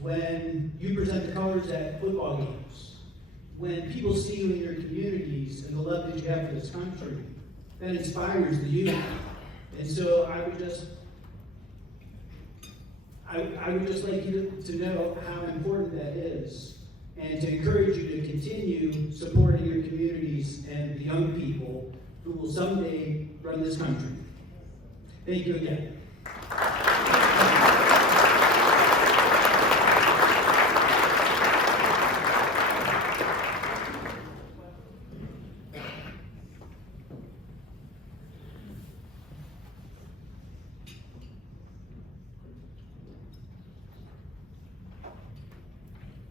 when you present the colors at football games, when people see you in your communities and the love that you have for this country, that inspires the youth. And so I would just like you to know how important that is, and to encourage you to continue supporting your communities and the young people who will someday run this country. Thank you again.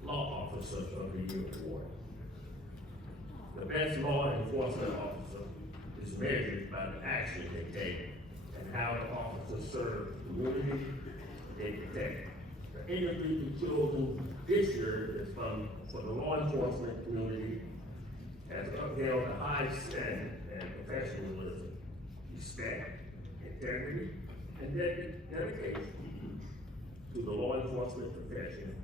Law Officer of the Year Award. The best law enforcement officer is measured by the action they take and how the officers serve the community they protect. The interview we chosen this year is for the law enforcement community has upheld the high standard and professionalism, respect, integrity, and dedication to the law enforcement profession,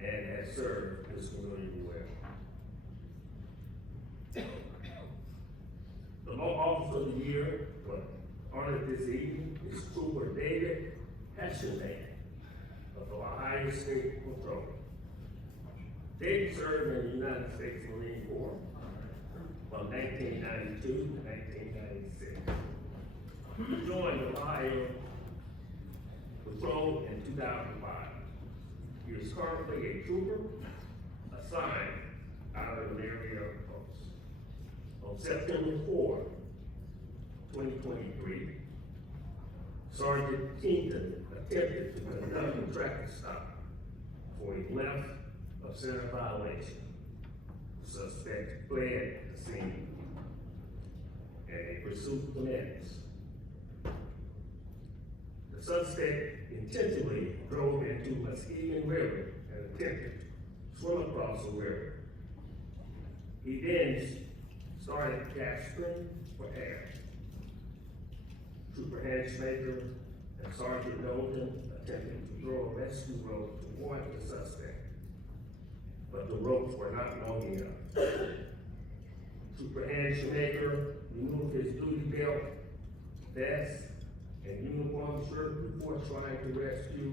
and has served this community well. The Law Officer of the Year, honored this evening, is Trooper David Hesselman of the Ohio State Patrol. David served in the United States Marine Corps from 1992 to 1996. He joined the Ohio Patrol in 2005. He is currently a trooper assigned out of the area post. On September 4, 2023, Sergeant Kingdon attempted to conduct a traffic stop for a left of center violation. The suspect fled the scene, and a pursuit commenced. The suspect intentionally drove into Muskegon River and attempted to swim across the river. He then started gasping for air. Trooper Hanschmaker and Sergeant Golden attempted to throw a rescue rope toward the suspect, but the ropes were not long enough. Trooper Hanschmaker removed his duty belt, vest, and uniform shirt before trying to rescue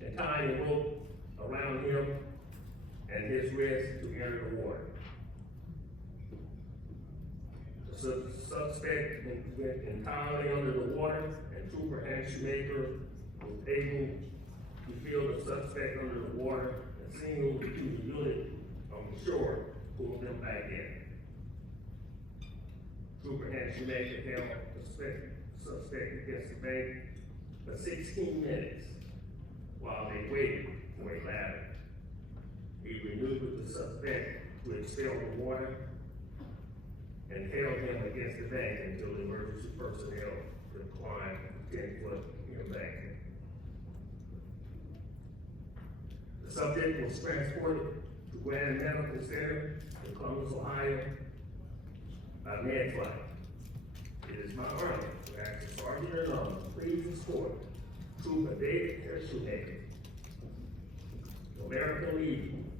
and tying a rope around him and his wrist to enter the water. The suspect went entirely under the water, and Trooper Hanschmaker was able to feel the suspect under the water and signaled to the unit on the shore to pull them back in. Trooper Hanschmaker held the suspect against the bank for 16 minutes while they waited for a ladder. He maneuvered the suspect to expel the water and held him against the bank until the emergency personnel could climb the 10-foot embankment. The subject was transported to Grand Medical Center in Columbus, Ohio, by med flight. It is my honor to ask the Sergeant at Arms to please escort Trooper David Hesselman, American Legion,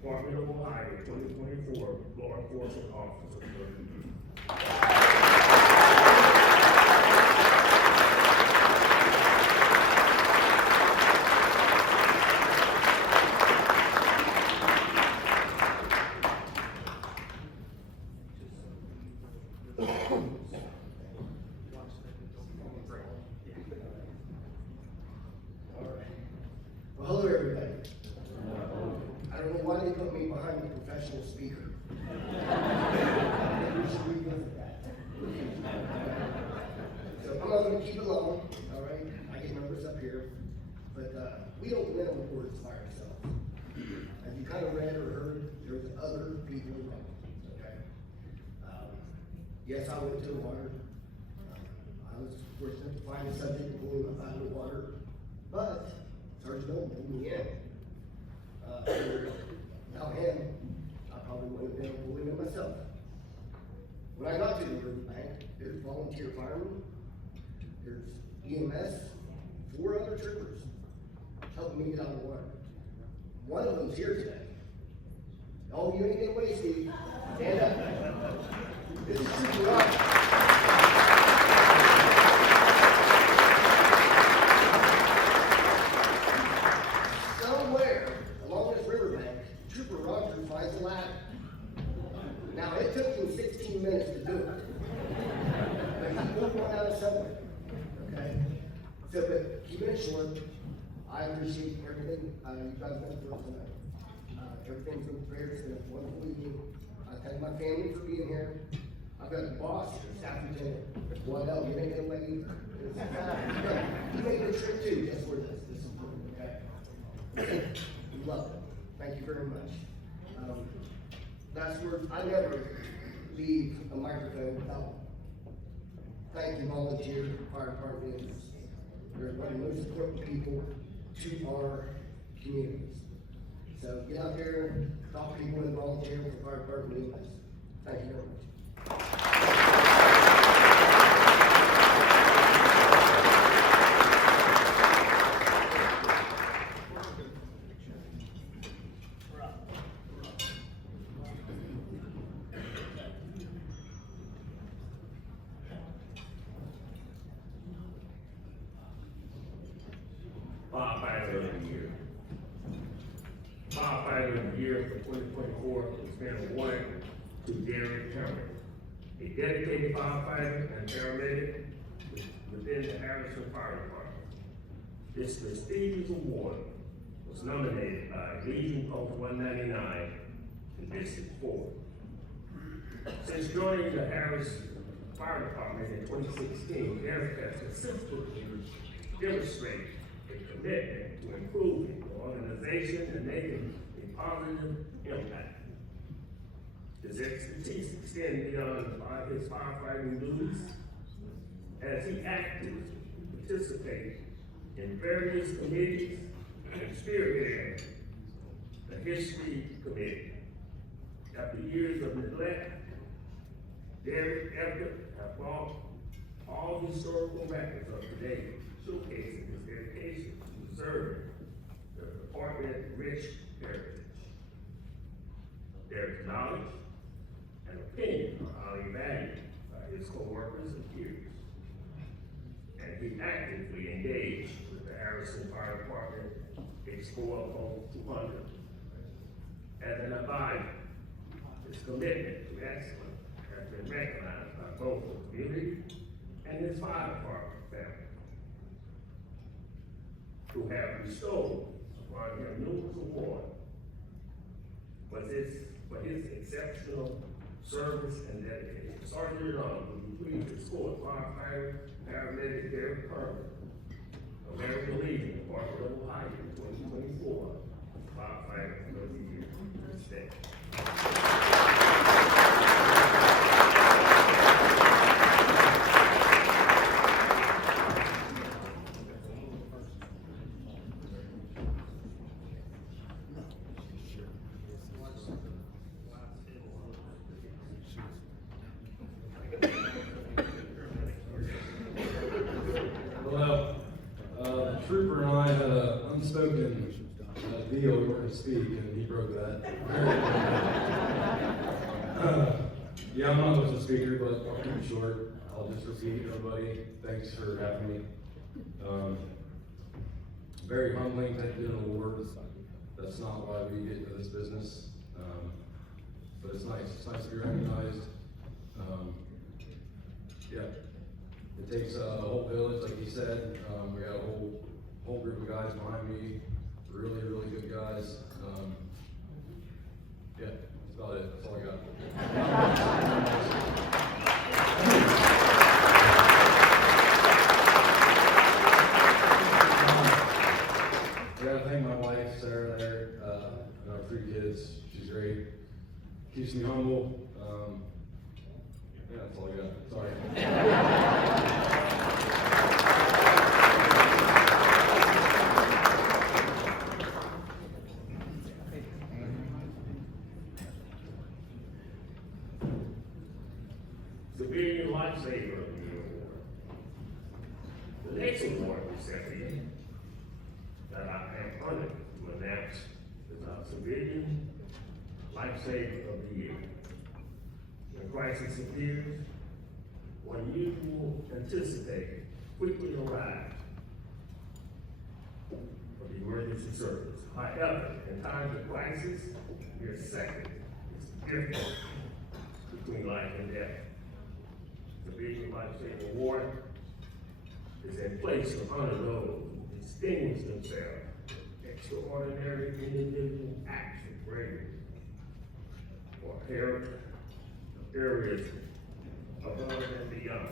Department of Ohio 2024 Law Enforcement Officer. Well, hello everybody. I don't know why they put me behind the professional speaker. Maybe we should revisit that. So I'm not going to keep it long, all right? I get numbers up here, but we don't win awards by ourselves. As you kind of read or heard, there's other people involved, okay? Yes, I went to the water. I was fortunate to find a subject and pull him up out of the water, but Sergeant Oldham pulled me in. Without him, I probably wouldn't have been able to pull him in myself. When I got to the riverbank, there's volunteer firemen, there's EMS, 4 other other troopers helping me get out of the water. One of them's here today. Oh, you ain't getting away, Steve. Stand up. This is Trooper Roger. Somewhere along this riverbank, Trooper Roger finds a ladder. Now, it took him 16 minutes to do it. But he pulled one out of somewhere. Okay? So, but keep it short, I appreciate everything you guys went through tonight. Everything's been great. It's been a wonderful evening. I thank my family for being here. I've got a boss, staff lieutenant. Well, hell, you ain't gonna wait either. You made the trip too, just for this. This is important, okay? We love it. Thank you very much. Last words, I never leave a microphone without thanking volunteer fire department. They're one of the most important people to our communities. So get out there, talk to people and volunteer for the fire department. Thank you very much. Firefighter of the Year. Firefighter of the Year for 2024 has been awarded to Derek Cameron, a dedicated firefighter and paramedic within the Harrison Fire Department. This prestigious award was nominated by Legion Post 199 in District 4. Since joining the Harrison Fire Department in 2016, Derek has consistently demonstrated a commitment to improving the organization and making a positive impact. His expertise extends beyond his firefighting duties as he actively participates in various committees and spearheaded the History Committee. After years of neglect, Derek effort have brought all historical records up to date, showcasing his dedication to preserving the department's rich heritage. Derek's knowledge and opinion are highly valued by his co-workers and peers. And he actively engaged with the Harrison Fire Department Expo Post 200. As an advisor, his commitment to excellence has been recognized by both the community and his fire department family, who have bestowed upon him numerous awards for his exceptional service and dedication. Sergeant at Arms, would you please escort firefighter, paramedic Derek Carter, American Legion, Department of Ohio, 2024, firefighter of the year. Respect. Trooper and I had an unspoken deal we weren't to speak, and he broke that. Yeah, I'm not much of a speaker, but I'll keep it short. I'll just repeat everybody. Thanks for having me. Very humbling to get an award. That's not why we get into this business. But it's nice. It's nice to be recognized. Yeah. It takes a whole village, like he said. We got a whole group of guys behind me, really, really good guys. Yeah, that's about it. That's all I got. I gotta thank my wife, Sarah, there, and our 3 kids. She's great. Keeps me humble. Yeah, that's all I got. Sorry. Civilian Lifesaver of the Year Award. The next award recipient Lifesaver of the Year. When crisis appears, one usual anticipated quickly arrives for the emergency service. However, in times of crisis, your second is the difference between life and death. The Vision Lifesaver Award is in place to honor those who distinguish themselves with extraordinary individual acts of bravery or heroism above and beyond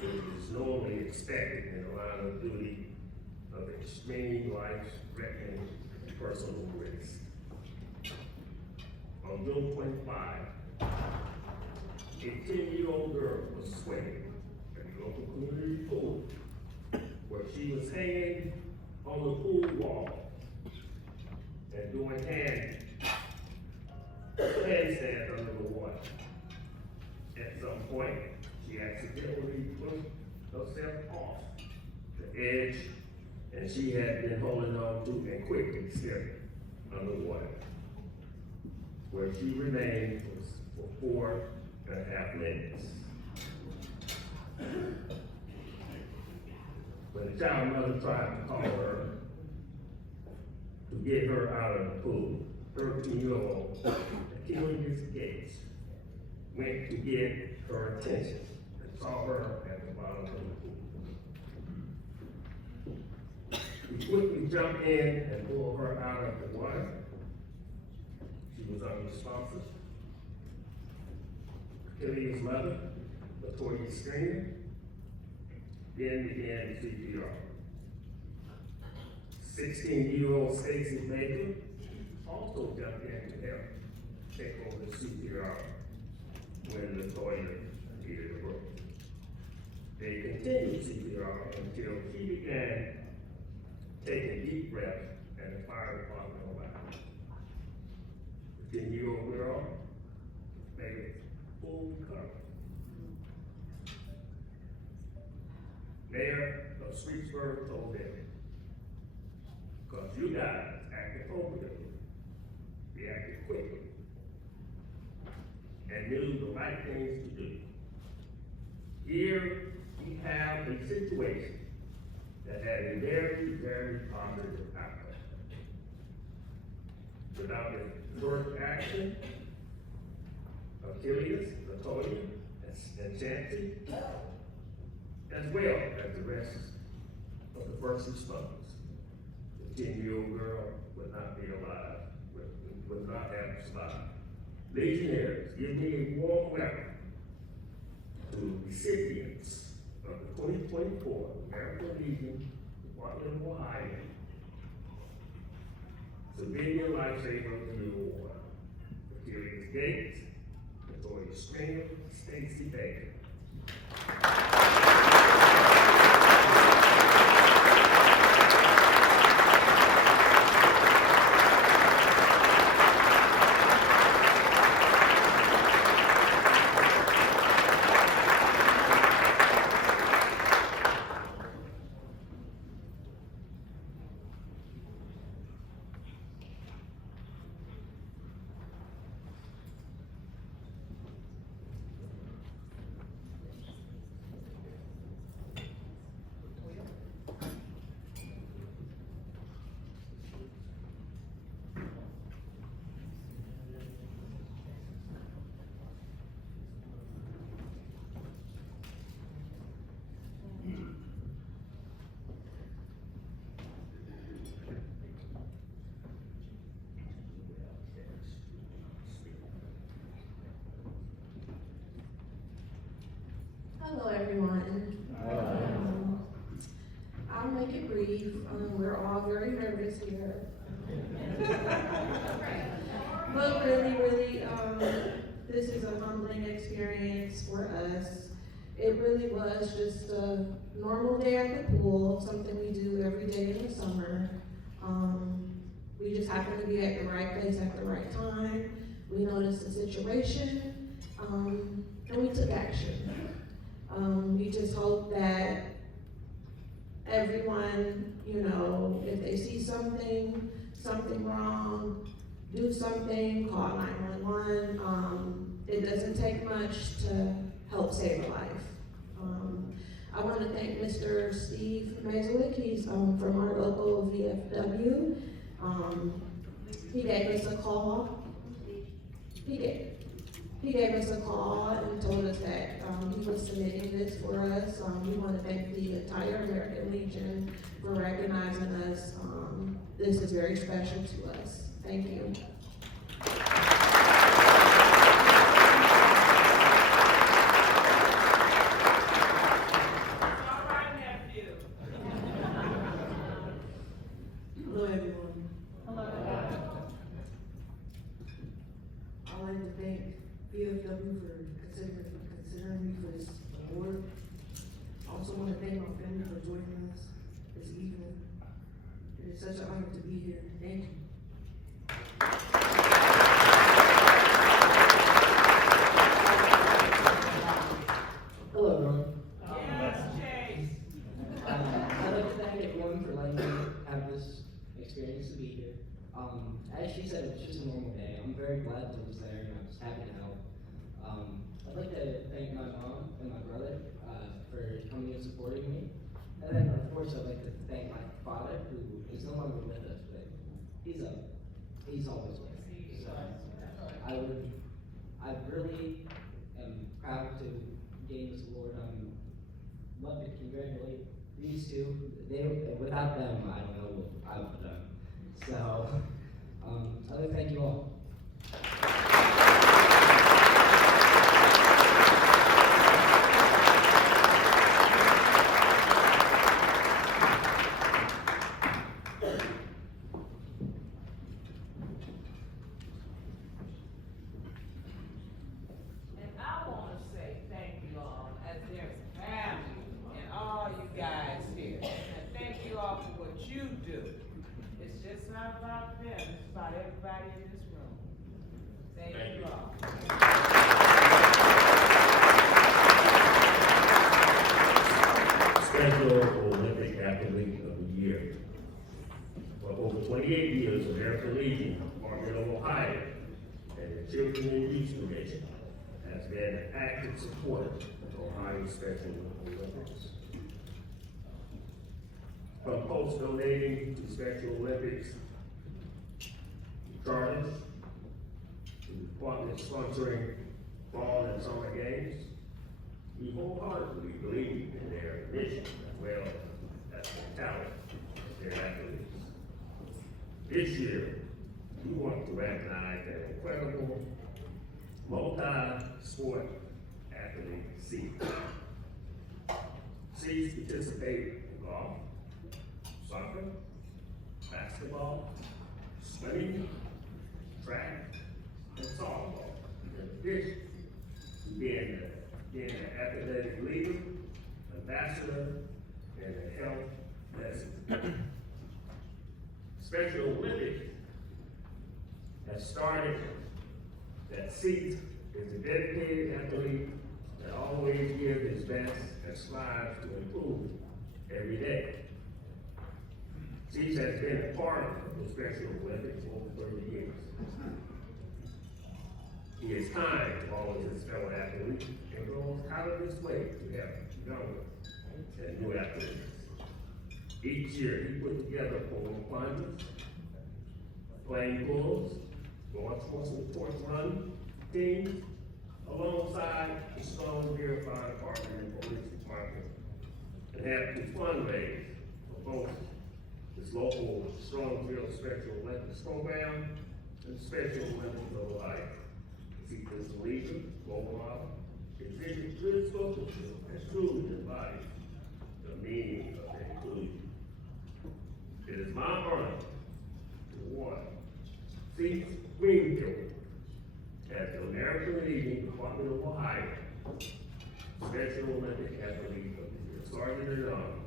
what is normally expected in the line of duty of extreme life-threatening personal risk. On June 25, a 10-year-old girl was swimming at the local community pool where she was hanging on the pool wall and doing handstands under the water. At some point, she accidentally pushed herself off the edge, and she had been holding on to and quickly slipped underwater, where she remained for 4.5 minutes. When the child mother tried to call her to get her out of the pool, 13-year-old Achilles Gates went to get her attention and saw her at the bottom of the pool. He quickly jumped in and pulled her out of the water. She was unresponsive. Achilles' mother, Latoya, screamed, then began CPR. 16-year-old Stacy Baker also jumped in to help take over the CPR when Latoya needed a break. They continued CPR until she began taking deep breaths and the fire department arrived. The 10-year-old girl made a full recovery. Mayor of Streetsburg told them, because you guys acted appropriately, reacted quickly, and knew the right things to do. Here we have a situation that had a very, very positive outcome. Without the first action, Achilles, Latoya, and Chancey, as well as the rest of the first responders, the 10-year-old girl would not be alive, would not have survived. Legionnaires, give me a warm welcome to recipients of the 2024 American Legion Department of Ohio Civilian Lifesaver of the Year Award. Achilles Gates, Latoya Stringer, Stacy Baker. Hello, everyone. I'll make it brief. We're all very nervous here. But really, this is a humbling experience for us. It really was just a normal day at the pool, something we do every day in the summer. We just happened to be at the right place at the right time. We noticed the situation, and we took action. We just hope that everyone, if they see something wrong, do something, call 911. It doesn't take much to help save a life. I want to thank Mr. Steve Mazurek. He's from our local VFW. He gave us a call. He gave us a call and told us that he was submitting this for us. We want to thank the entire American Legion for recognizing us. This is very special to us. Thank you. Hello, everyone. Hello. I'd like to thank VFW for considering me for this award. I also want to thank my family for joining us this evening. It is such an honor to be here. Thank you. Hello, everyone. I'd like to thank everyone for letting me have this experience to be here. As she said, it's just a normal day. I'm very glad that I was there, and I'm just happy to help. I'd like to thank my mom and my brother for coming and supporting me. And then, of course, I'd like to thank my father, who is no longer with us, but he's always with us. So I really am proud to gain this award. Love to congratulate these two. Without them, I don't know what I would have done. So, I'd like to thank you all. And I want to say thank you all as their family and all you guys here. And thank you all for what you do. It's just not about them, it's about everybody in this room. Thank you all. Special Olympic Athlete of the Year. For over 28 years, American Legion, Banquet, Ohio, and the Children and Youth Commission has been an active supporter of Ohio Special Olympics. From post-donating to Special Olympics charters, to partner sponsoring fall and summer games, we wholeheartedly believe in their mission as well as the talent of their athletes. This year, we want to recognize an incredible multi-sport athlete scene. She's participated in golf, soccer, basketball, swimming, track, and softball. In addition to being an athletic leader, ambassador, and a health lesson. Special Olympics has started that seat is a dedicated athlete that always gives his best and strives to improve every day. Cease has been a part of the Special Olympics for over 30 years. He is kind to all of his fellow athletes and goes out of his way to help younger and new athletes. Each year, he put together pole plunges, playing pulls, going sports run teams, alongside the strong verified partner and police department, and have to fundraise for both his local Strongfield Special Olympics program and Special Olympics of Ohio. He is a leader, role model, exhibits good sportsmanship, and truly embodies the meaning of inclusion. It is my honor to award Steve Greenfield as the American Legion Department of Ohio Special Olympic Athlete of the Year. Sergeant at Arms,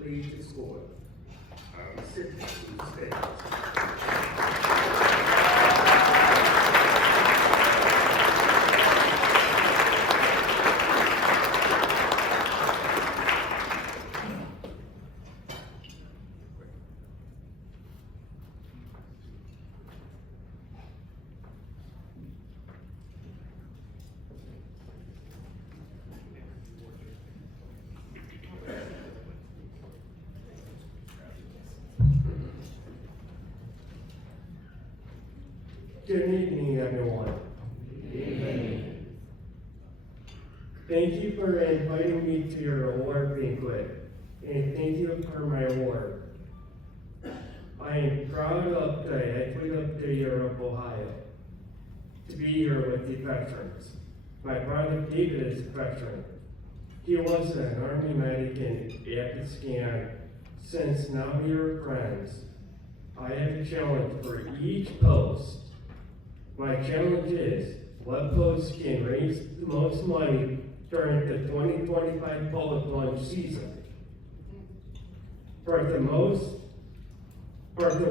please escort our recipient to the stage. Good evening, everyone. Thank you for inviting me to your award banquet, and thank you for my award. I am proud of the Edgewood of the Year of Ohio to be here with the veterans. My brother David is a veteran. He was an Army medic in Afghanistan. Since now we are friends, I have a challenge for each post. My challenge is, what post can raise the most money during the 2025 public lunch season? For the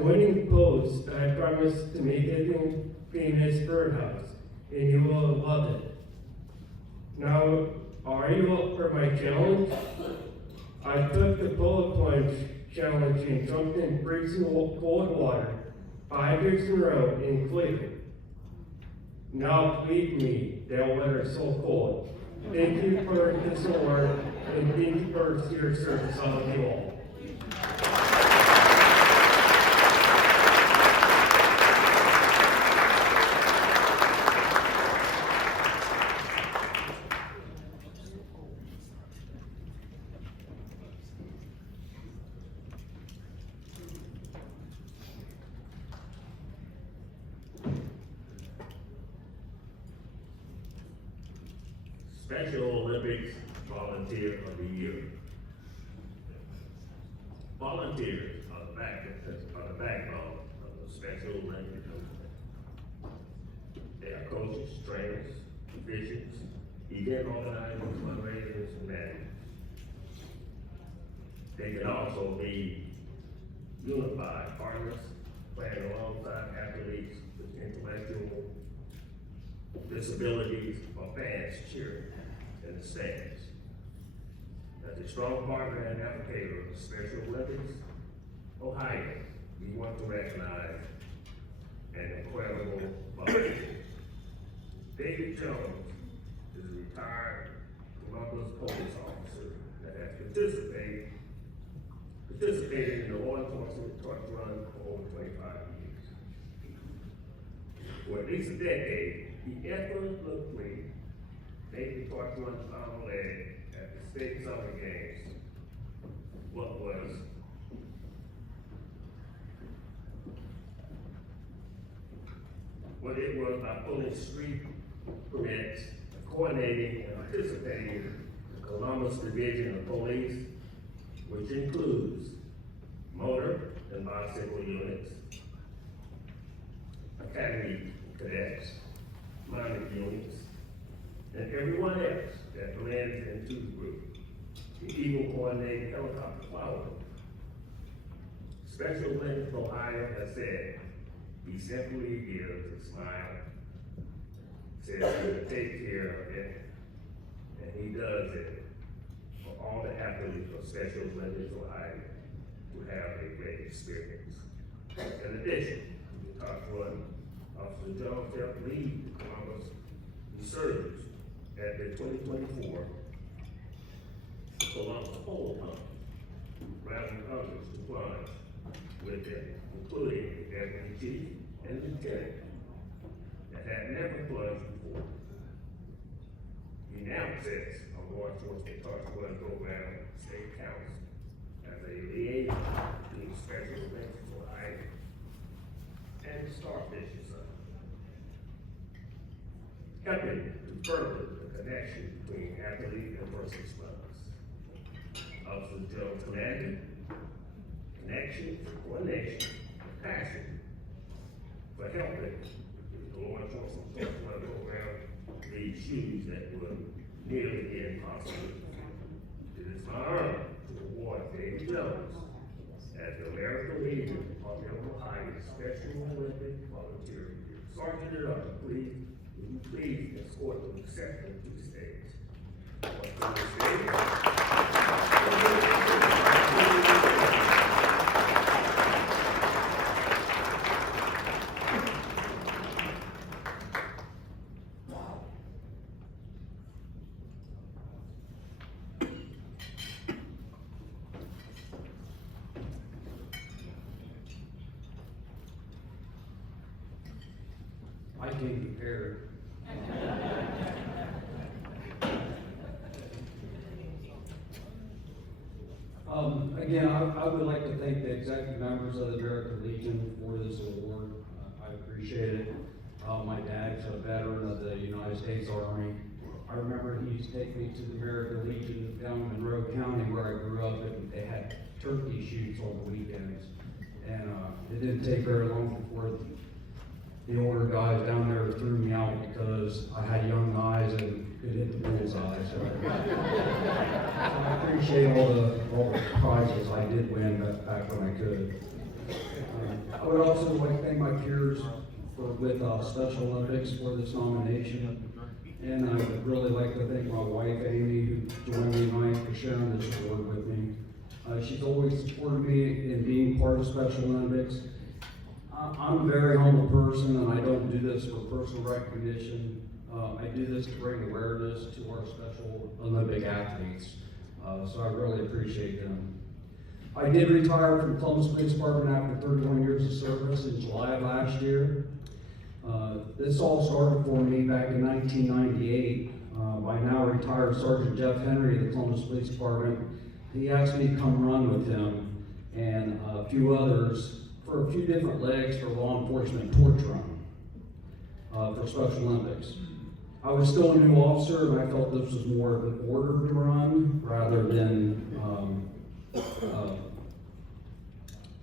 winning post, I promise to make it a famous birdhouse, and you will love it. Now, are you up for my challenge? I took the bullet plunge challenge and jumped in freezing cold water 5 years in a row in Cleveland. Now, believe me, that water is so cold. Thank you for this award, and thank you for your service, all of you all. Special Olympics Volunteer of the Year. Volunteers are the backbone of the Special Olympics movement. They are coaches, trainers, officials, event organizers, fundraisers, and managers. They can also be unified partners, playing alongside athletes with intellectual disabilities or fans cheering in the stands. As a strong partner and advocate of the Special Olympics, Ohio, we want to recognize an incredible volunteer. David Jones is a retired Columbus police officer that has participated in the law enforcement torch run for over 25 years. For at least a decade, he effortlessly made the torch run final leg at the state summer games. What it was by pulling street permits, coordinating and participating in the Columbus Division of Police, which includes motor and bicycle units, academy cadets, minor units, and everyone else that blends into the group. He even coordinated helicopter following. Special Olympics Ohio has said, he simply gives a smile, says he will take care of it, and he does it for all the athletes of Special Olympics Ohio to have a great experience. In addition, the top one, Officer Jones helped lead the Columbus reserves at the 2024 Columbus Pole Hunt, rallying others to plunge with them, including the deputy chief and lieutenant that had never plunged before. He now sits on law enforcement torch run program state council as a liaison between Special Olympics Ohio and the Starfish Society, helping to further the connection between athlete and first responders. Officer Jones commanded connection, coordination, and passion for helping the law enforcement torch run program lead shoes that were nearly impossible. It is my honor to award David Jones as the American Legion of Ohio Special Olympic Volunteer. Sergeant at Arms, please, will you please escort the reception to the stage? came prepared. Again, I would like to thank the executive members of the American Legion for this award. I appreciate it. My dad's a veteran of the United States Army. I remember he used to take me to the American Legion down in Monroe County where I grew up, and they had turkey shoots on the weekends. And it didn't take very long before the older guys down there threw me out because I had young eyes and could hit the bullseye. So I appreciate all the prizes I did win back when I could. I would also like to thank my peers with Special Olympics for this nomination. And I would really like to thank my wife, Amy, who joined me tonight for sharing this award with me. She's always supported me in being part of Special Olympics. I'm a very humble person, and I don't do this for personal recognition. I do this to bring awareness to our Special Olympic athletes. So I really appreciate them. I did retire from Columbus Police Department after 31 years of service in July of last year. This all started for me back in 1998 by now retired Sergeant Jeff Henry of the Columbus Police Department. He asked me to come run with him and a few others for a few different legs for law enforcement torch run for Special Olympics. I was still a new officer, and I felt this was more of an order to run rather than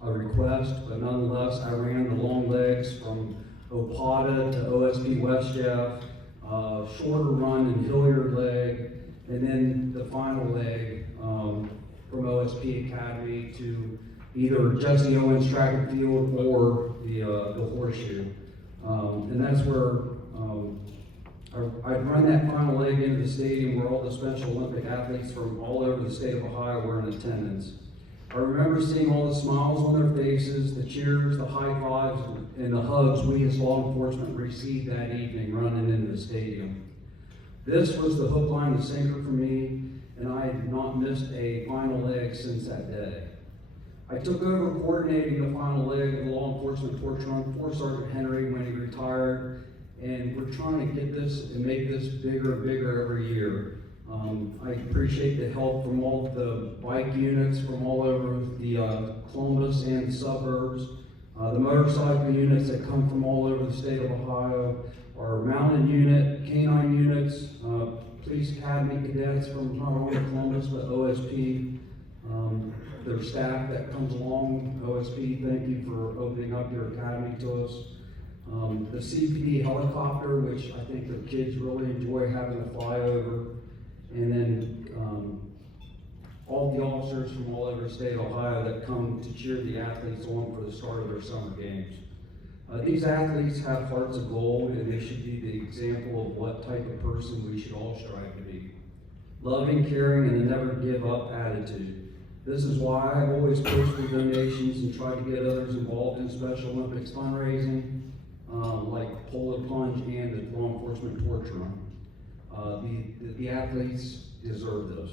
a request, but nonetheless, I ran the long legs from Opata to OSP West Jeff, shorter run in Hilliard leg, and then the final leg from OSP Academy to either Jesse Owens track and field or the horseshoe. And that's where I'd run that final leg into the stadium where all the Special Olympic athletes from all over the state of Ohio were in attendance. I remember seeing all the smiles on their faces, the cheers, the high fives, and the hugs we as law enforcement received that evening running into the stadium. This was the hook, line, and sinker for me, and I had not missed a final leg since that day. I took over coordinating the final leg of the law enforcement torch run for Sergeant Henry when he retired, and we're trying to get this and make this bigger and bigger every year. I appreciate the help from all the bike units from all over the Columbus and the suburbs, the motorcycle units that come from all over the state of Ohio, our mounted unit, canine units, police academy cadets from not only Columbus but OSP, their staff that comes along, OSP, thank you for opening up your academy to us. The CPD helicopter, which I think the kids really enjoy having to fly over. And then all the officers from all over the state of Ohio that come to cheer the athletes on for the start of their summer games. These athletes have hearts of gold, and they should be the example of what type of person we should all strive to be. Loving, caring, and a never give up attitude. This is why I've always pushed for donations and tried to get others involved in Special Olympics fundraising, like Polar Plunge and the law enforcement torch run. The athletes deserve this.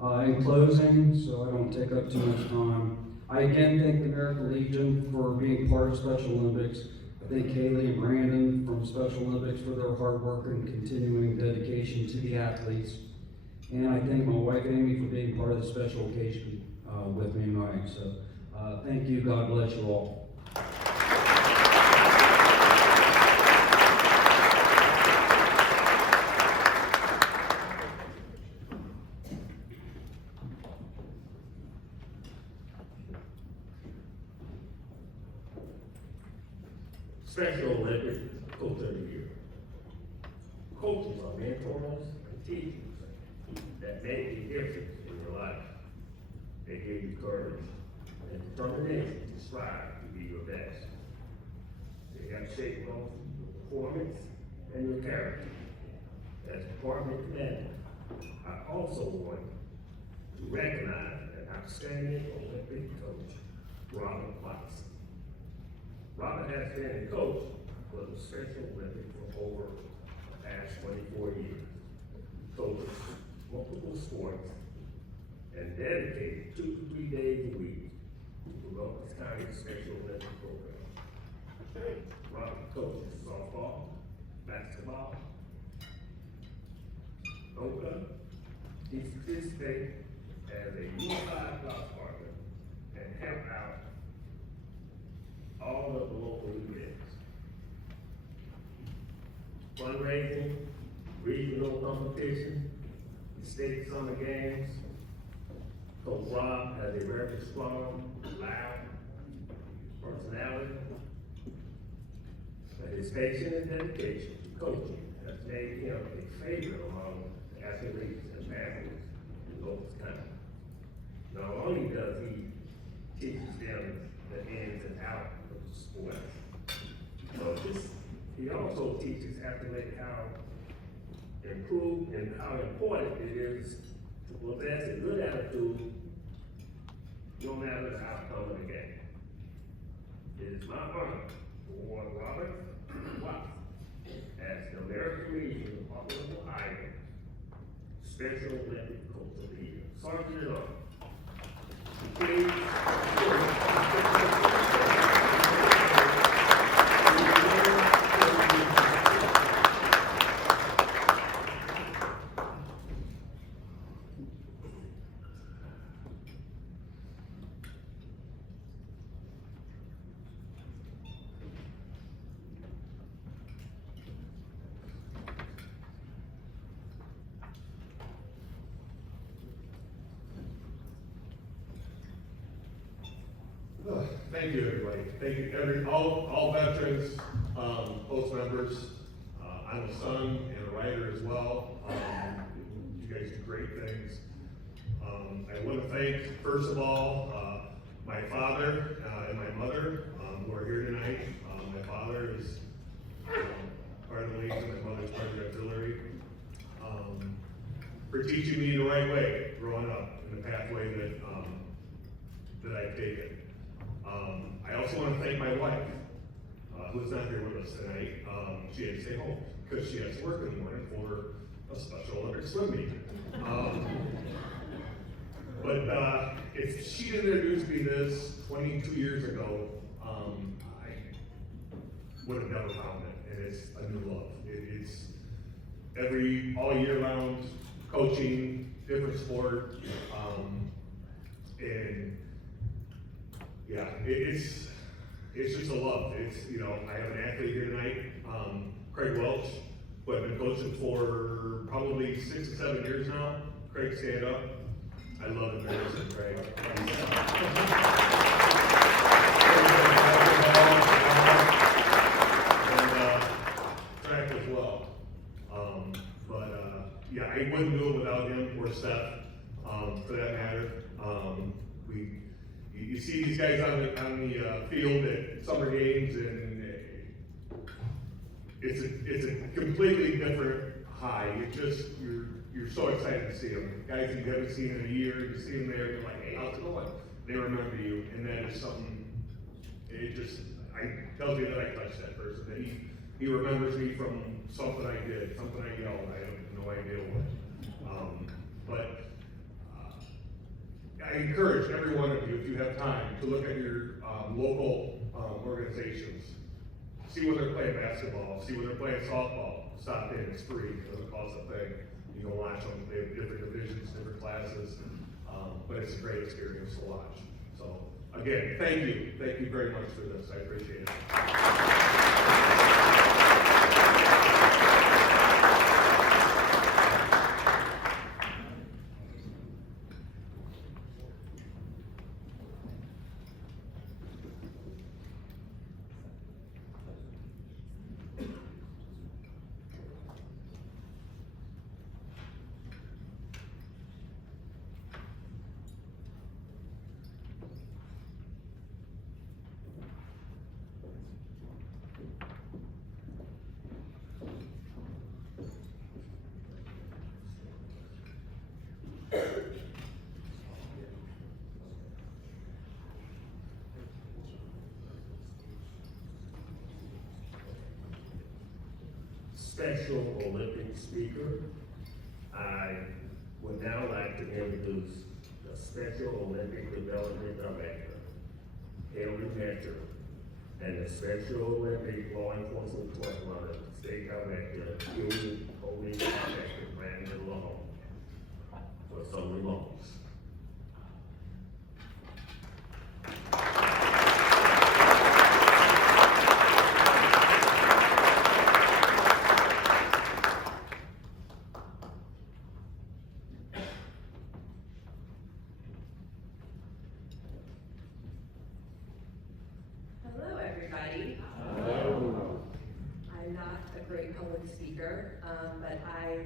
In closing, so I don't take up too much time, I again thank the American Legion for being part of Special Olympics. I thank Haley and Brandon from Special Olympics for their hard work and continuing dedication to the athletes. And I thank my wife Amy for being part of the special occasion with me tonight. So thank you, God bless you all. Special Olympics Coach of the Year. Coaches are mentors and teachers that make a difference in your life. They give you courage and determination to strive to be your best. They have shaped both your performance and your character. As department commander, I also want to recognize an outstanding Olympic coach, Robert Watson. Robert has been a coach for the Special Olympics for over the past 24 years. He coaches multiple sports and dedicated 2 to 3 days a week to promote this kind of Special Olympic program. Robert coaches fundraising, regional competition, state summer games. Coach Rob has a very strong, loud personality. But his patience and dedication to coaching has made him a favorite among athletes and families in Lawrence County. Not only does he teach them the ins and outs of the sport, he also teaches athletes how improve and how important it is to possess a good attitude no matter the outcome of the game. It is my honor to award Robert Watts as the American Legion of Department of Ohio Special Olympic Coach of the Year. Sergeant at Arms. Thank you, everybody. Thank you, all veterans, post members. I'm a son and a writer as well. You guys do great things. I want to thank, first of all, my father and my mother who are here tonight. My father is part of the Legion, my mother's part of the auxiliary. For teaching me the right way growing up in the pathway that I've taken. I also want to thank my wife, who's not here with us tonight. She had to stay home because she has to work in the morning for a special Olympic swim meet. But if she didn't introduce me this 22 years ago, I would have never found it, and it's a new love. It's all year round coaching, different sport, and yeah, it's just a love. I have an athlete here tonight, Craig Welch, who I've been coaching for probably 6 to 7 years now. Craig, stand up. I love embarrassing Craig. And track as well. Yeah, I wouldn't do it without him or Steph, for that matter. You see these guys on the field at summer games, and it's a completely different high. You're so excited to see them. Guys that you haven't seen in a year, you see them there, you're like, hey, how's it going? They remember you, and that is something. Tells me that I touched that person. That he remembers me from something I did, something I yelled. I have no idea what. But I encourage every one of you, if you have time, to look at your local organizations. See when they're playing basketball, see when they're playing softball. Stop in, it's free, it doesn't cost a thing. You can watch them, they have different divisions, different classes, but it's a great experience to watch. So, again, thank you very much for this, I appreciate it. Special Olympic speaker. I would now like to introduce the Special Olympic Development Director, Henry Metro, and the Special Olympic Law Enforcement Coordinator, State Director, Union Police Inspector Brandon Long, for some remarks. speaker, but I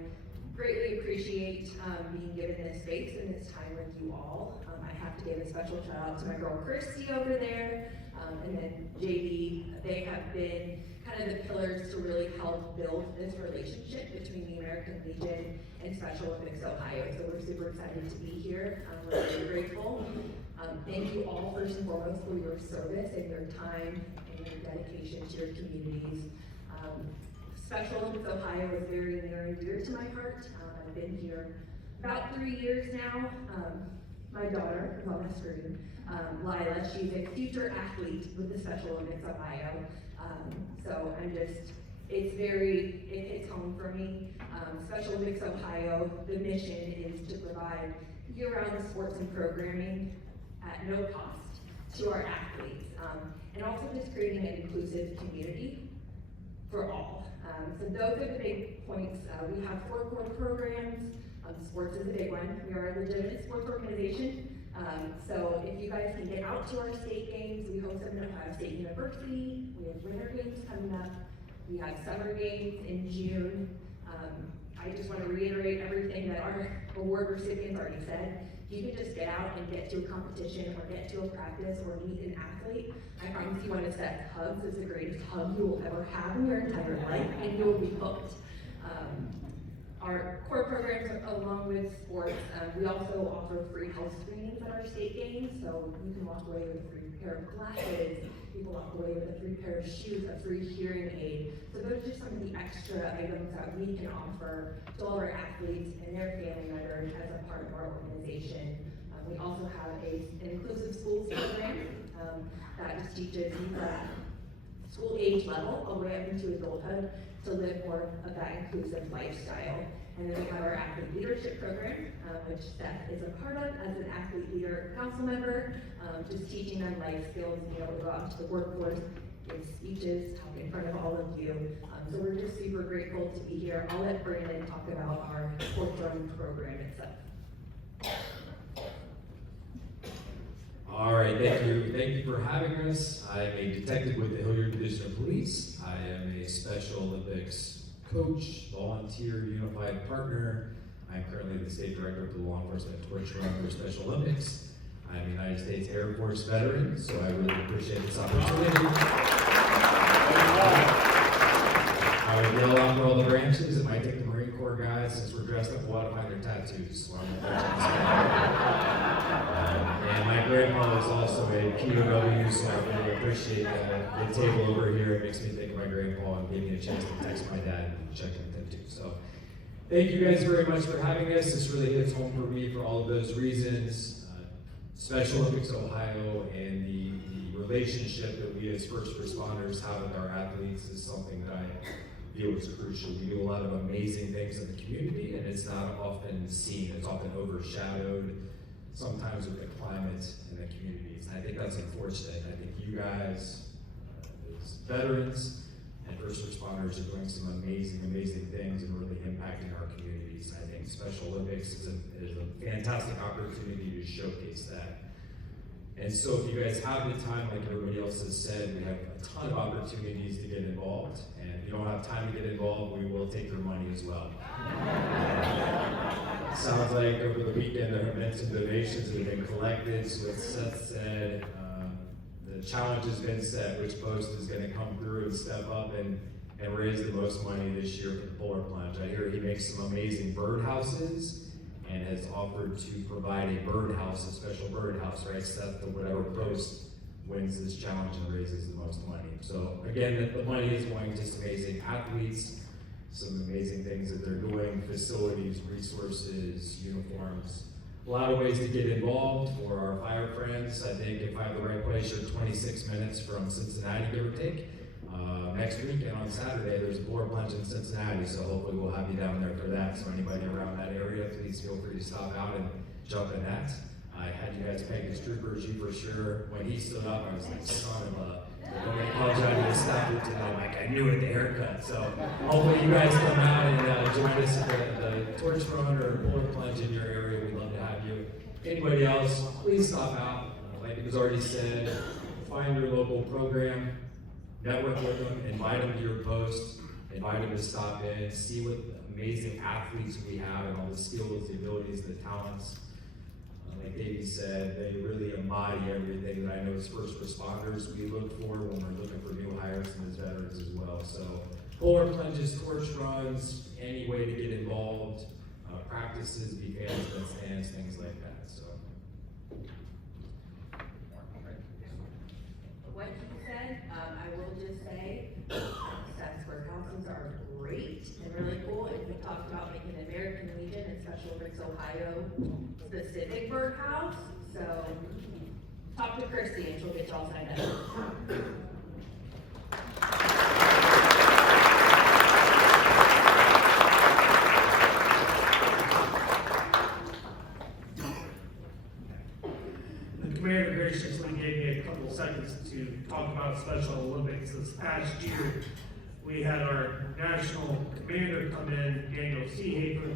greatly appreciate being given this space and this time with you all. I have to give a special shout out to my girl Christy over there, and then JD. They have been kind of the pillars to really help build this relationship between the American Legion and Special Olympics Ohio. So we're super excited to be here. We're very grateful. Thank you all first and foremost for your service and your time and your dedication to your communities. Special Olympics Ohio is very near and dear to my heart. I've been here about 3 years now. My daughter is on the screen, Lila, she's a future athlete with the Special Olympics Ohio. So it hits home for me. Special Olympics Ohio, the mission is to provide year-round sports and programming at no cost to our athletes. And also just creating an inclusive community for all. So those are the big points. We have 4 core programs. Sports is a big one. We are a legitimate sports organization. So if you guys can get out to our state games, we host them at Ohio State University. We have winter games coming up. We have summer games in June. I just want to reiterate everything that our award recipients already said. You can just get out and get to a competition or get to a practice or meet an athlete. I promise you one of Seth's hugs is the greatest hug you will ever have in your entire life, and you will be hooked. Our core programs, along with sports, we also offer free health screenings at our state games, so you can walk away with a free pair of glasses, you can walk away with a free pair of shoes, a free hearing aid. So those are just some of the extra items that we can offer to all our athletes and their family members as a part of our organization. We also have an inclusive schools program that just teaches you from school age level all the way up into adulthood to live more of that inclusive lifestyle. And then we have our athlete leadership program, which Seth is a part of as an athlete leader council member, just teaching them life skills, being able to go out into the workforce, give speeches, talk in front of all of you. So we're just super grateful to be here. I'll let Brandon talk about our core program itself. All right, thank you. Thank you for having us. I'm a detective with the Hilliard Division of Police. I am a Special Olympics coach, volunteer, unified partner. I'm currently the state director of the Law Enforcement Torch Run for Special Olympics. I'm a United States Air Force veteran, so I really appreciate this opportunity. I would yell out for all the branches. It might take the Marine Corps guys, since we're dressed up, a lot to find their tattoos. And my grandpa is also a POW, so I really appreciate the table over here. It makes me think of my grandpa and gave me a chance to text my dad and check in with him too. So thank you guys very much for having us. This really hits home for me for all of those reasons. Special Olympics Ohio and the relationship that we as first responders have with our athletes is something that I feel is crucial. We do a lot of amazing things in the community, and it's not often seen. It's often overshadowed, sometimes with the climate and the communities. And I think that's unfortunate. I think you guys, as veterans and first responders, are doing some amazing, amazing things and really impacting our communities. I think Special Olympics is a fantastic opportunity to showcase that. And so if you guys have the time, like everybody else has said, we have a ton of opportunities to get involved. And if you don't have time to get involved, we will take your money as well. Sounds like over the weekend there have been some donations that have been collected. So as Seth said, the challenge has been set. Which post is going to come through and step up and raise the most money this year for the polar plunge? I hear he makes some amazing birdhouses and has offered to provide a birdhouse, a special birdhouse, right? Seth, to whatever post wins this challenge and raises the most money. So again, the money is going to some amazing athletes, some amazing things that they're doing, facilities, resources, uniforms. A lot of ways to get involved for our fire friends. I think if I have the right place, you're 26 minutes from Cincinnati, give or take. Next week and on Saturday, there's a polar plunge in Cincinnati, so hopefully we'll have you down there for that. So anybody around that area, please feel free to stop out and jump in that. I had you guys peg as troopers, you for sure. When he stood up, I was like, son of a, when they called you out of the staff lieutenant, I'm like, I knew it, the haircut. So hopefully you guys come out and join us at the torch run or polar plunge in your area. We'd love to have you. Anybody else, please stop out. Like it was already said, find your local program, network with them, invite them to your post. invite them to stop in, see what amazing athletes we have and all the skills, the abilities, the talents. Like Davey said, they really embody everything that I know as first responders we look for when we're looking for new hires and as veterans as well. So polar plunges, torch runs, any way to get involved, practices, be fans, stands, things like that. So. What he said, I will just say, sex workhouses are great and really cool. And we talked about making an American Legion and Special Olympics Ohio specific birdhouse. So talk to Christy and she'll get y'all signed up. The commander graciously gave me a couple seconds to talk about Special Olympics. This past year, we had our national commander come in, Daniel Seahafer,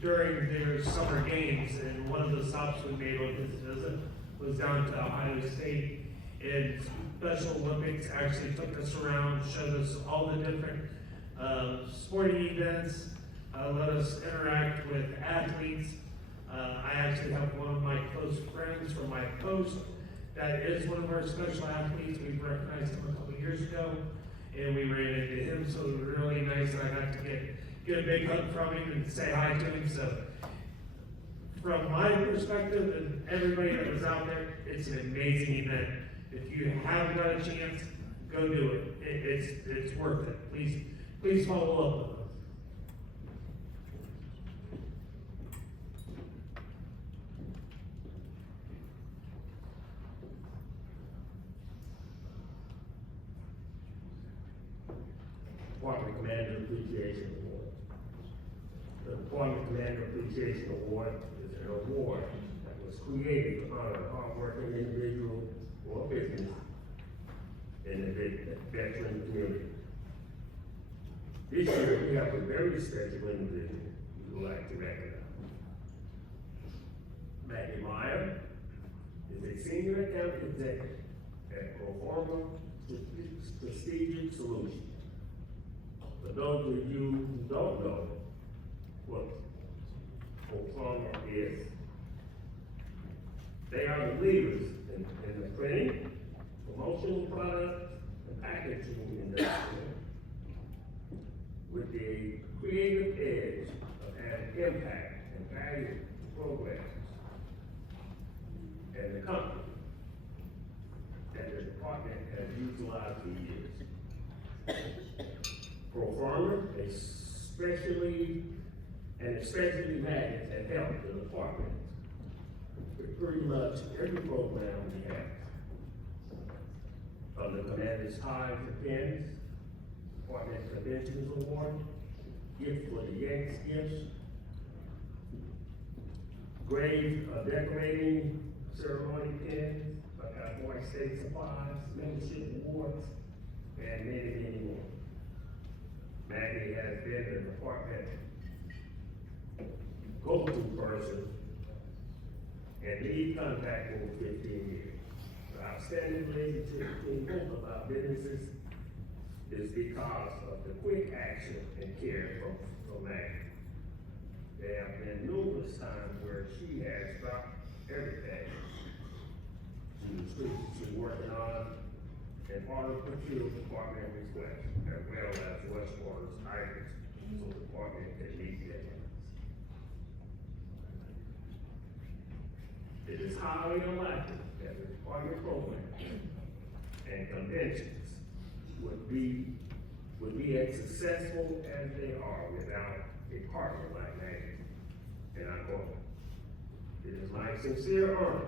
during their summer games, and one of the stops we made on his visit was down to Ohio State. And Special Olympics actually took us around, showed us all the different sporting events, let us interact with athletes. I actually have one of my close friends from my post that is one of our special athletes. We recognized him a couple years ago, and we ran into him, so it was really nice that I got to get a big hug from him and say hi to him. So from my perspective and everybody that was out there, it's an amazing event. If you haven't got a chance, go do it. It's worth it. Please follow up with us. Department Commander Appreciation Award. The Department Commander Appreciation Award is an award that was created to honor a hardworking individual or business in the veteran community. This year, we have a very special individual we would like to recognize. Maggie Meyer is a senior account executive at Proforma Strategic Solutions. For those of you who don't know what Proforma is, they are the leaders in the printing, promotional products, and packaging industry with the creative edge of adding impact and value to programs and the company that the department has utilized for years. Proforma, especially magnets have helped the department with pretty much every program we have. From the Commander's Ties and Pins, Department Conventions Award, Gift for the Yanks Gifts, grave decorating ceremony pins, Boy State Supplies, membership awards, and many, many more. Maggie has been the department go-to person and lead contact over 15 years. The outstanding relationship between both of our businesses is because of the quick action and care from Maggie. There have been numerous times where she has dropped everything she's working on in order to fulfill department requests, as well as Westwater's items, so the department can meet deadlines. It is highly unlikely that the department programs and conventions would be as successful as they are without a partner like Maggie. And I quote, "It is my sincere honor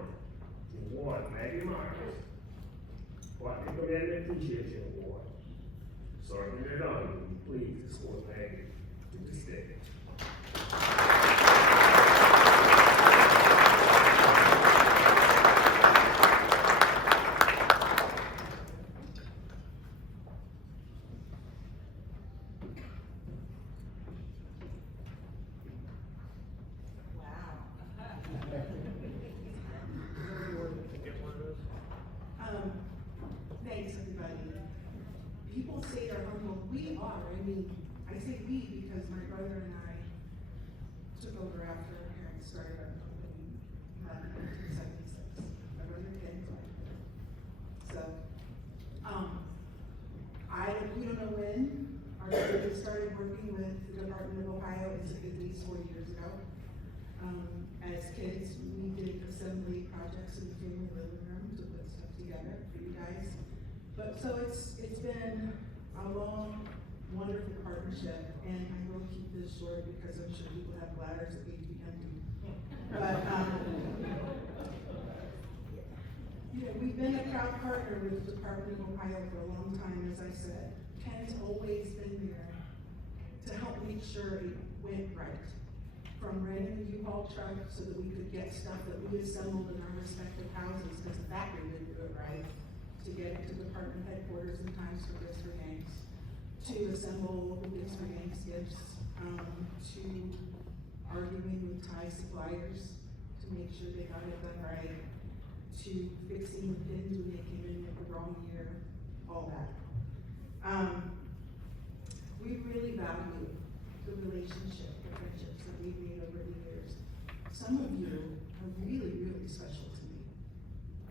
to award Maggie Myers Department Commander Appreciation Award. Sergeant at Arms, will you please escort Maggie to the stage." Thanks, everybody. people say they're humble, we are, I mean, I say we because my brother and I took over after our parents started our company in 1976. My brother Ken. So, we don't know when our company started working with the Department of Ohio, it's at least 4 years ago. As kids, we did assembly projects in the family living room to put stuff together for you guys. But so it's been a long, wonderful partnership, and I will keep this short because I'm sure people have bladders that need to be emptied. But, you know, we've been a proud partner with the Department of Ohio for a long time, as I said. Ken's always been there to help make sure it went right. From renting a U-Haul truck so that we could get stuff that we assembled in our respective houses, because the factory didn't do it right, to get it to department headquarters in times for Gifts for Gangs, to assemble local Gifts for Gangs gifts, to arguing with Thai suppliers to make sure they got it done right, to fixing the pins when they came in with the wrong year, all that. We really value the relationship, the friendships that we've made over the years. Some of you are really, really special to me.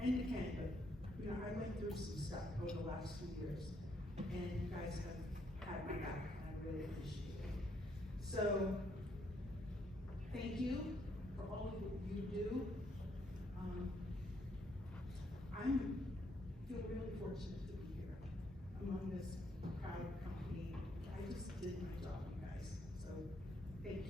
And to Ken, but you know, I went through some stuff over the last few years, and you guys have had my back, and I really appreciate it. So, thank you for all of what you do. I feel really fortunate to be here among this proud company. I just did my job, you guys. So, thank you.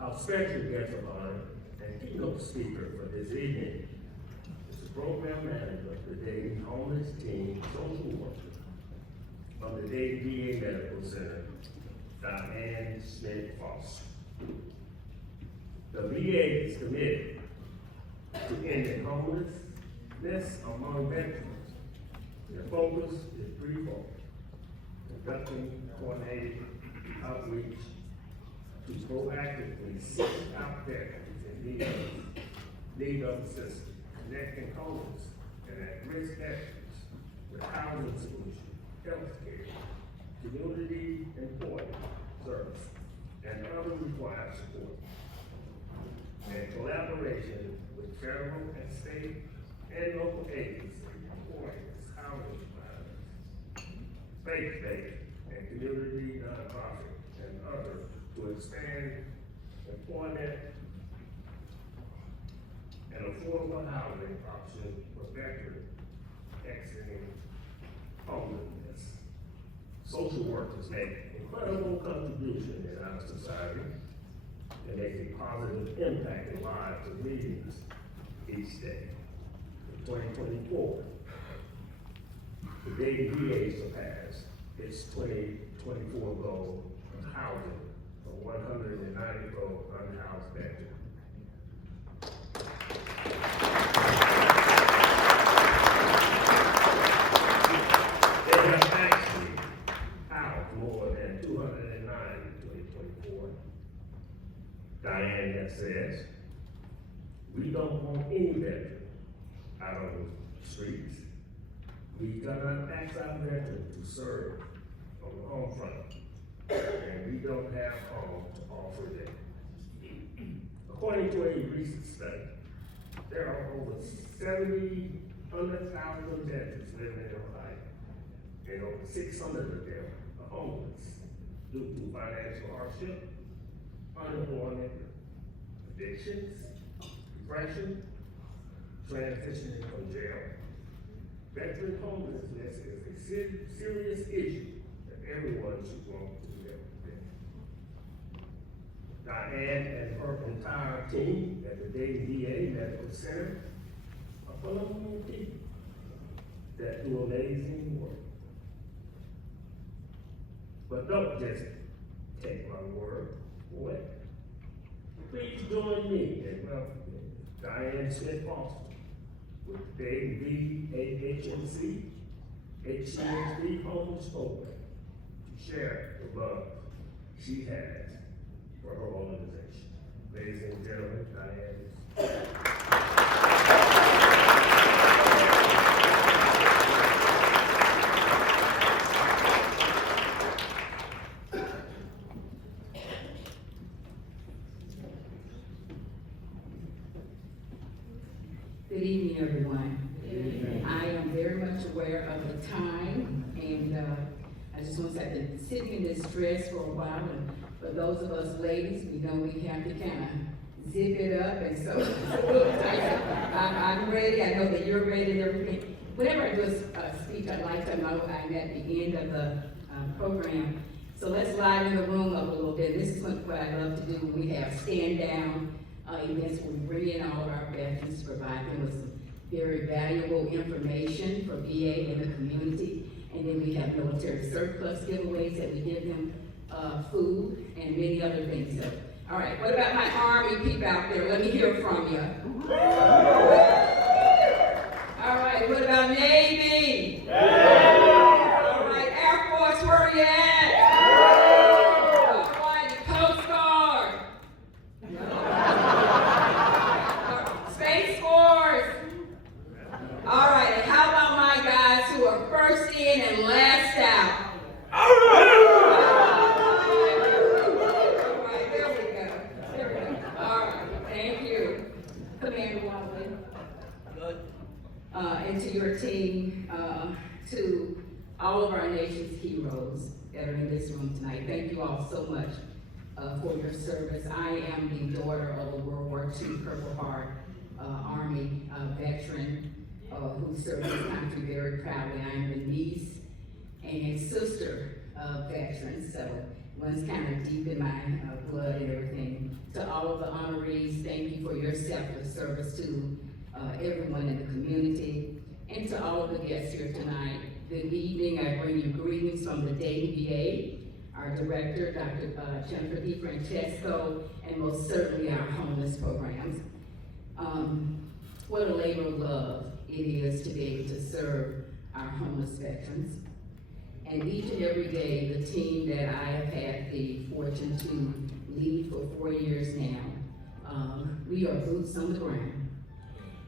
Our special guest of honor and keynote speaker for this evening is the program manager of the Dayton Homeless Team Social Worker from the Dayton VA Medical Center, Diane Smith Foster. The VA is committed to ending homelessness among veterans. Their focus is threefold: conducting coordinated outreach to proactively seek out veterans in need of assistance, connecting homeless and at-risk veterans with housing solutions, health care, community employment service, and other required support. And collaboration with federal and state and local agencies, employers, housing providers, faith-based and community nonprofit, and others to expand employment and affordable housing options for veterans exiting homelessness. Social workers make incredible contribution in our society and make a positive impact in lives of millions each day. In 2024, the Dayton VA surpassed its 2024 goal of housing for 194 unhoused veterans. They have actually housed more than 209 in 2024. Diane says, we don't want any veteran out on the streets. We cannot ask our veterans to serve on the home front, and we don't have home to offer them. According to a recent study, there are over 100,000 veterans living in Ohio, and over 600 of them are homeless due to financial hardship, unemployment, addictions, depression, transitioning from jail. Veteran homelessness is a serious issue that everyone should want to live with. Diane and her entire team at the Dayton VA Medical Center are wonderful people that do amazing work. But don't just take my word for it. Please join me in welcoming Diane Smith Foster with Dave VAHNC HCSD Homeless Program to share the love she has for her organization. Ladies and gentlemen, Diane. Good evening, everyone. I am very much aware of the time, and I just want to say I've been sitting in this dress for a while, and for those of us ladies, we know we have to kind of zip it up, and so I'm ready. I know that you're ready and everything. Whenever I do a speech, I like to know I'm at the end of the program. So let's liven the room up a little bit. This is what I love to do when we have stand-down events where we bring in all of our veterans to provide them with some very valuable information for VA and the community. And then we have military surplus giveaways that we give them, food and many other things. So, all right, what about my Army people out there? Let me hear from you. All right, what about Navy? All right, Air Force, where are you at? All right, the Coast Guard. Space Force. All right, and how about my guys who are first in and last out? All right, there we go. All right, thank you, Commander Watley. Good. And to your team, to all of our nation's heroes that are in this room tonight, thank you all so much for your service. I am the daughter of a World War II Purple Heart Army veteran who served this country very proudly. I am the niece and sister of veterans, so one's kind of deep in my blood and everything. To all of the honorees, thank you for your selfless service to everyone in the community, and to all of the guests here tonight. Good evening. I bring you greetings from the Dayton VA, our director, Dr. Jennifer DiFrancesco, and most certainly our homeless programs. What a labor of love it is to be able to serve our homeless veterans. And each and every day, the team that I have had the fortune to lead for 4 years now, we are boots on the ground.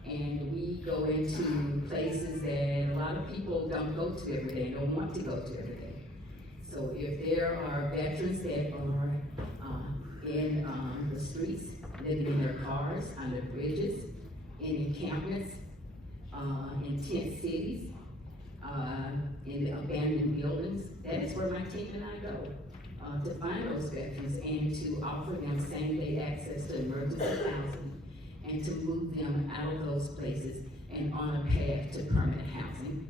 And we go into places that a lot of people don't go to every day and don't want to go to every day. So if there are veterans that are in the streets, living in their cars, under bridges, in encampments, in tent cities, in abandoned buildings, that is where my team and I go to find those veterans and to offer them same-day access to emergency housing and to move them out of those places and on a path to permanent housing.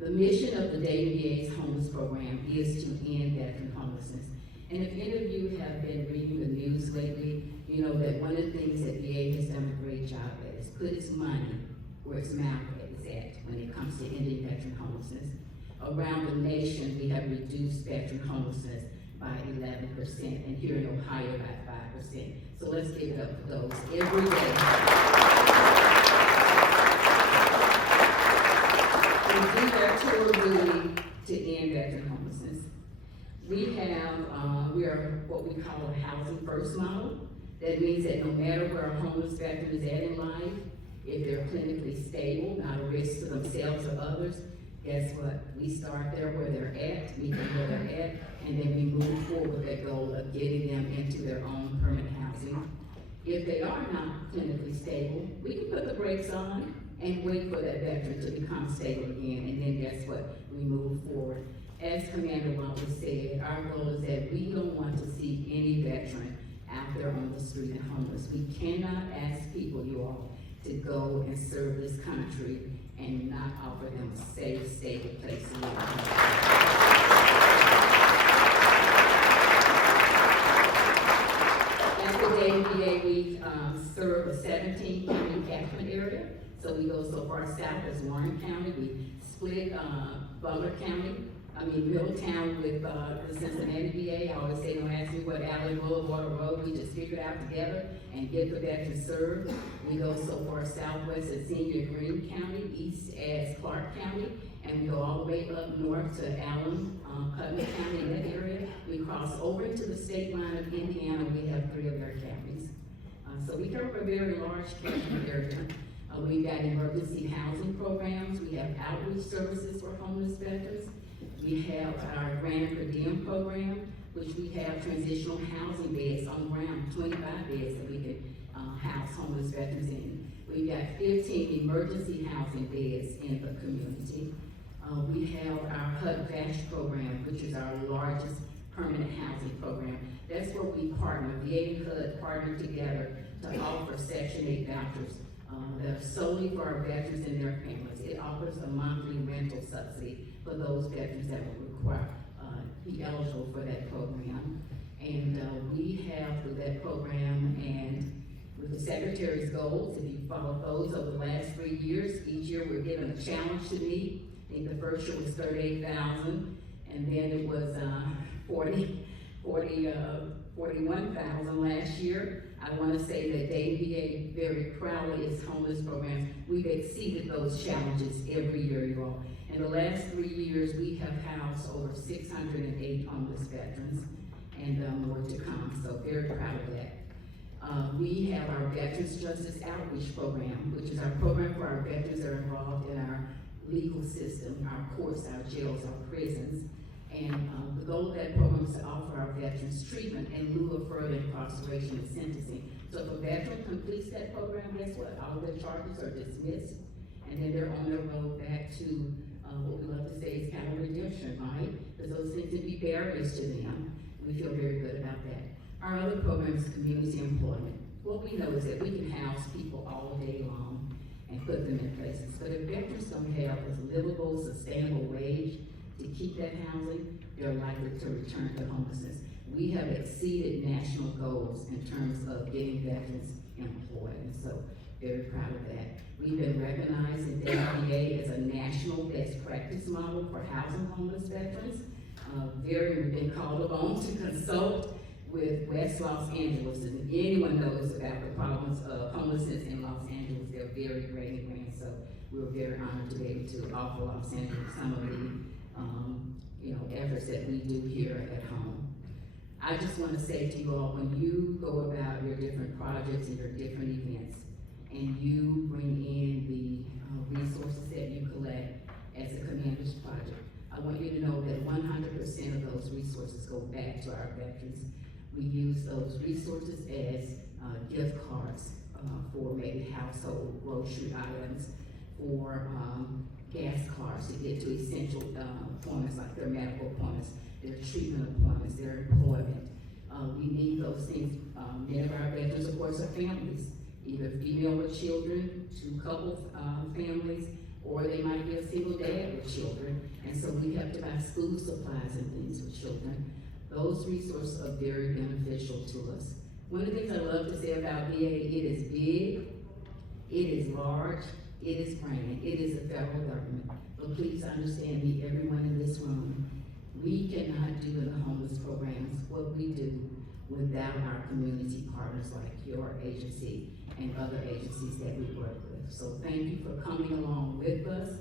The mission of the Dayton VA's homeless program is to end veteran homelessness. And if any of you have been reading the news lately, you know that one of the things that VA has done a great job at is put its money where its mouth is at when it comes to ending veteran homelessness. Around the nation, we have reduced veteran homelessness by 11%, and here in Ohio by 5%. So let's give it up for those every day. We do their tour duty to end veteran homelessness. We are what we call a housing first model. That means that no matter where a homeless veteran is at in life, if they're clinically stable, not a risk to themselves or others, guess what? We start there where they're at, meet them where they're at, and then we move forward with that goal of getting them into their own permanent housing. If they are not clinically stable, we can put the brakes on and wait for that veteran to become stable again, and then guess what? We move forward. As Commander Watley said, our goal is that we don't want to see any veteran out there on the street and homeless. We cannot ask people, you all, to go and serve this country and not offer them a safe, stable place to live. At the VA, we serve a 17-county catchment area. So we go so far south as Warren County, we split, Butler County, Middletown with, the Cincinnati VA. I always say, don't ask me what alley, boulevard, or road, we just figure it out together and get the veterans served. We go so far southwest as Senior Green County, east as Clark County, and we go all the way up north to Allen, Putnam County, in that area. We cross over into the state line of Indiana, we have 3 of their counties. So we cover a very large catchment area. We've got emergency housing programs, we have outreach services for homeless veterans. We have our grant per diem program, which we have transitional housing beds on ground, 25 beds that we can house homeless veterans in. We've got 15 emergency housing beds in the community. We have our HUD VASH program, which is our largest permanent housing program. That's where we partner, VA and HUD partner together to offer Section 8 vouchers that are solely for our veterans and their families. It offers a monthly rental subsidy for those veterans that would require, be eligible for that program. And we have through that program and with the Secretary's goals, if you follow those over the last 3 years, each year we're given a challenge to meet. I think the first year was 38,000, and then it was 41,000 last year. I want to say that they VA very proudly its homeless programs. We've exceeded those challenges every year, you all. In the last 3 years, we have housed over 608 homeless veterans, and more to come, so very proud of that. We have our Veterans Justice Outreach Program, which is our program for our veterans that are involved in our legal system, our courts, our jails, our prisons. And the goal of that program is to offer our veterans treatment in lieu of further incarceration and sentencing. So if a veteran completes that program, guess what? All their charges are dismissed, and then they're on their road back to what we love to say is kind of redemption, right? Because those things can be barriers to them. We feel very good about that. Our other program is community employment. What we know is that we can house people all day long and put them in places. But if veterans don't have a livable, sustainable wage to keep that housing, they're likely to return to homelessness. We have exceeded national goals in terms of getting veterans employed, and so very proud of that. We've been recognized in WVA as a national best practice model for housing homeless veterans. We've been called upon to consult with West Los Angeles, and anyone knows about the problems of homelessness in Los Angeles. They're very great and grand, so we're very honored to be able to offer Los Angeles some of the efforts that we do here at home. I just want to say to you all, when you go about your different projects and your different events, and you bring in the resources that you collect as a Commander's Project, I want you to know that 100% of those resources go back to our veterans. We use those resources as gift cards for maybe household grocery items, or gas cards to get to essential appointments like their medical appointments, their treatment appointments, their employment. We need those things. Many of our veterans, of course, are families, either female with children, 2 couple families, or they might be a single dad with children, and so we have to buy school supplies and things for children. Those resources are very beneficial to us. One of the things I love to say about VA, it is big, it is large, it is grand, it is the federal government. But please understand me, everyone in this room, we cannot do in the homeless programs what we do without our community partners like your agency and other agencies that we work with. So thank you for coming along with us.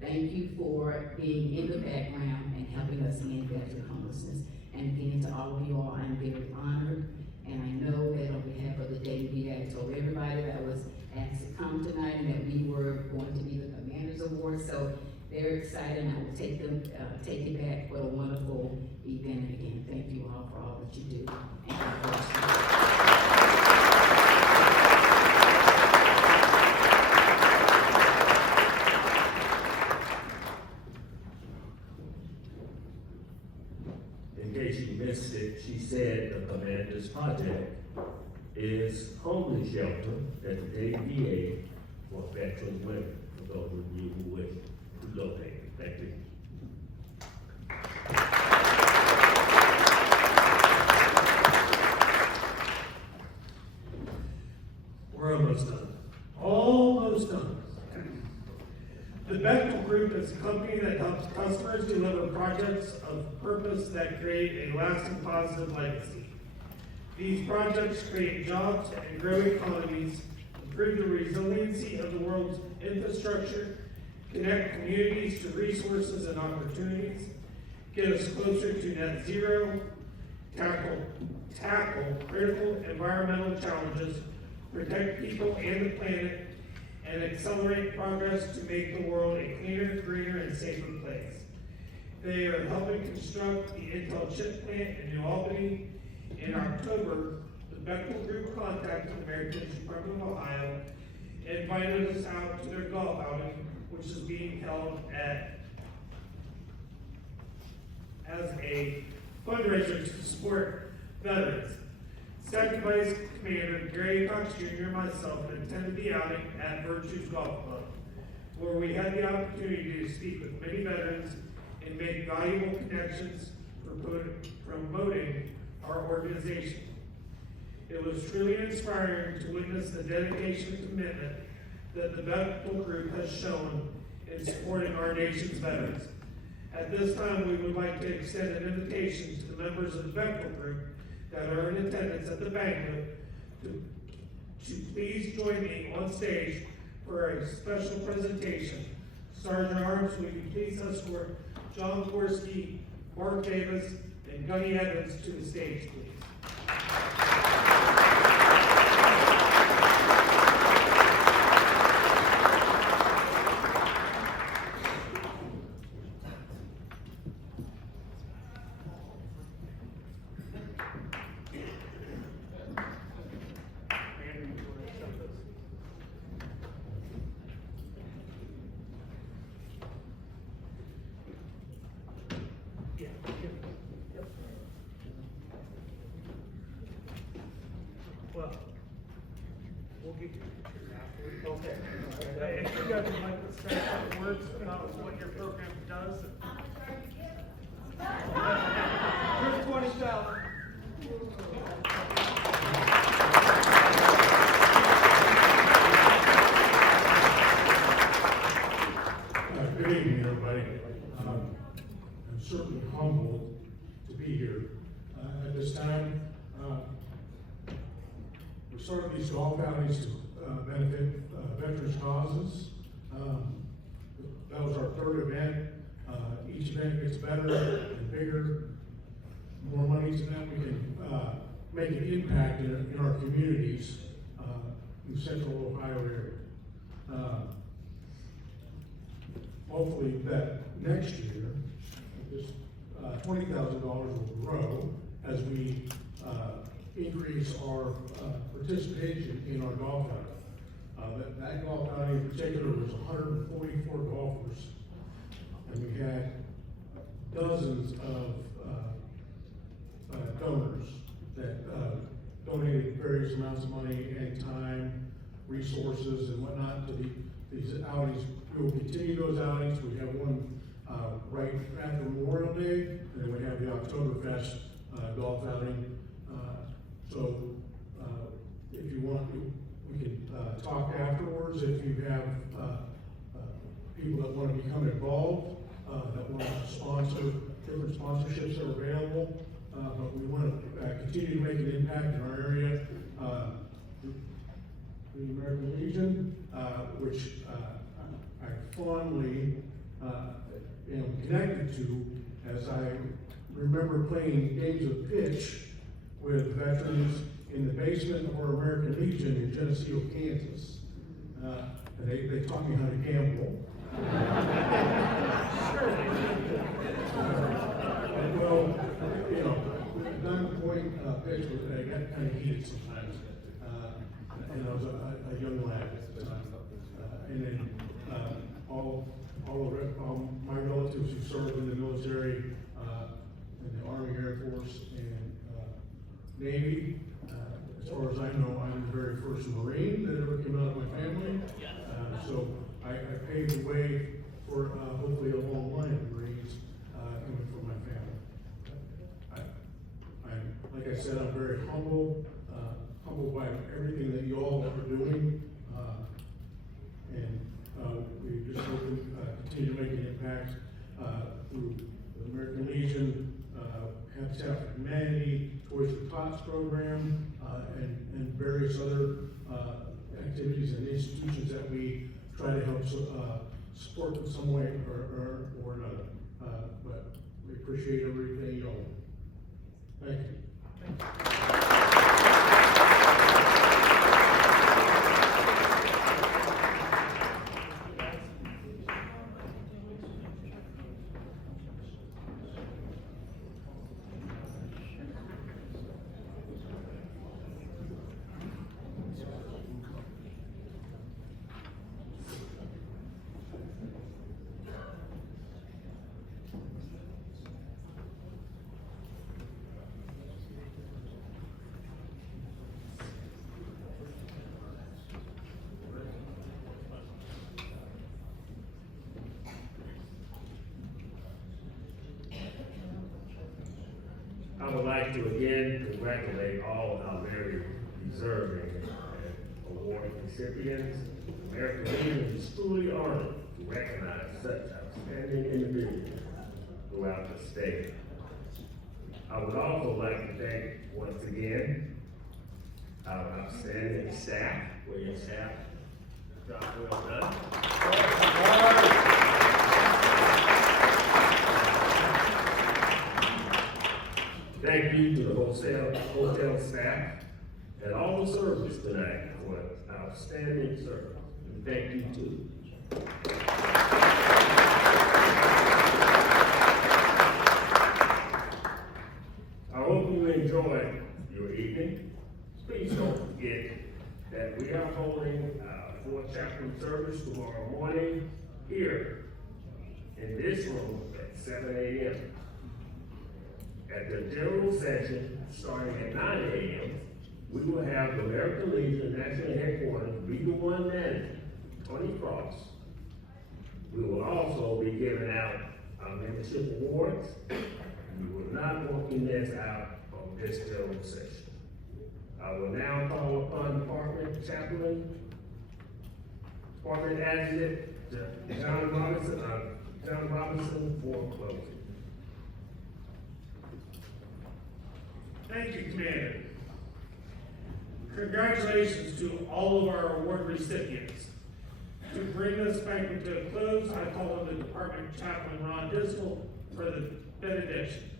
Thank you for being in the background and helping us end veteran homelessness. And again, to all of you all, I'm very honored. And I know that on behalf of the WVA, I told everybody that I was asked to come tonight and that we were going to be the Commander's Award. So very excited, and I will take it back. What a wonderful event. And again, thank you all for all that you do. And God bless you. In case you missed it, she said the Commander's Project is homeless shelter at the VA for veterans women, for those of you who wish to donate. Thank you. We're almost done. Almost done. Banquet Group is a company that helps customers deliver projects of purpose that create a lasting positive legacy. These projects create jobs and grow economies, improve the resiliency of the world's infrastructure, connect communities to resources and opportunities, get us closer to net zero, tackle critical environmental challenges, protect people and the planet, and accelerate progress to make the world a cleaner, greener, and safer place. They are helping construct the Intel chip plant in New Albany. In October, the Banquet Group contacted Americans Department of Ohio and invited us out to their golf outing, which is being held as a fundraiser to support veterans. Second Vice Commander Gary Cox Jr. and myself attended the outing at Virtues Golf Club, where we had the opportunity to speak with many veterans and make valuable connections for promoting our organization. It was truly inspiring to witness the dedication and commitment that the Banquet Group has shown in supporting our nation's veterans. At this time, we would like to extend an invitation to the members of the Banquet Group that are in attendance at the banquet to please join me on stage for a special presentation. Sergeant Arms, will you please escort John Gorski, Mark Davis, and Gunny Evans to the stage, please. Well, we'll get you a picture afterwards. Okay. If you guys would like to say some words about what your program does. Here's 20,000. Good evening, everybody. I'm certainly humbled to be here at this time. We're starting these golf outings to benefit veterans causes. That was our third event. Each event gets better and bigger. More money spent, we can make an impact in our communities in the central Ohio area. Hopefully that next year, this $20,000 will grow as we increase our participation in our golf outing. That golf outing in particular was 144 golfers, and we had dozens of donors that donated various amounts of money and time, resources, and whatnot to these outings. We will continue those outings. We have one right after Memorial Day, and then we have the Oktoberfest golf outing. So if you want, we can talk afterwards. If you have people that want to become involved, that want to sponsor, different sponsorships are available. But we want to continue to make an impact in our area. The American Legion, which I fondly am connected to, as I remember playing games of pitch with veterans in the basement of our American Legion in Geneseo, Kansas. And they taught me how to gamble. Well, you know, Diamond Point pitch got kind of heated sometimes. And I was a young lad at the time. And then all my relatives who served in the military, in the Army, Air Force, and Navy. As far as I know, I'm the very first Marine that ever came out of my family. So I paved the way for hopefully a long line of Marines coming from my family. Like I said, I'm very humbled by everything that you all are doing. And we just hope through the American Legion, Habitat for Humanity, Toys for Tots program, and various other activities and institutions that we try to help support in some way or another. But we appreciate everything y'all do. Thank you. I would like to again congratulate all of our very deserving award recipients. The American Legion is truly honored to recognize such outstanding individuals throughout the state. I would also like to thank once again our outstanding staff, for your staff, job well done. Thank you to the hotel staff and all the servers tonight for outstanding service. And thank you too. I hope you enjoyed your evening. Please don't forget that we are holding our fourth chaplain service tomorrow morning here in this room at 7 a.m. At the general session, starting at 9 a.m., we will have the American Legion National Headquarters Regional 1 Manager, Tony Cross. We will also be giving out our membership awards. We will not want to miss out on this general session. I will now call upon Department Adjutant John Robinson for closing. Thank you, Commander. Congratulations to all of our award recipients. To bring this banquet to a close, I call on the Department Chaplain Ron Driscoll for the benediction.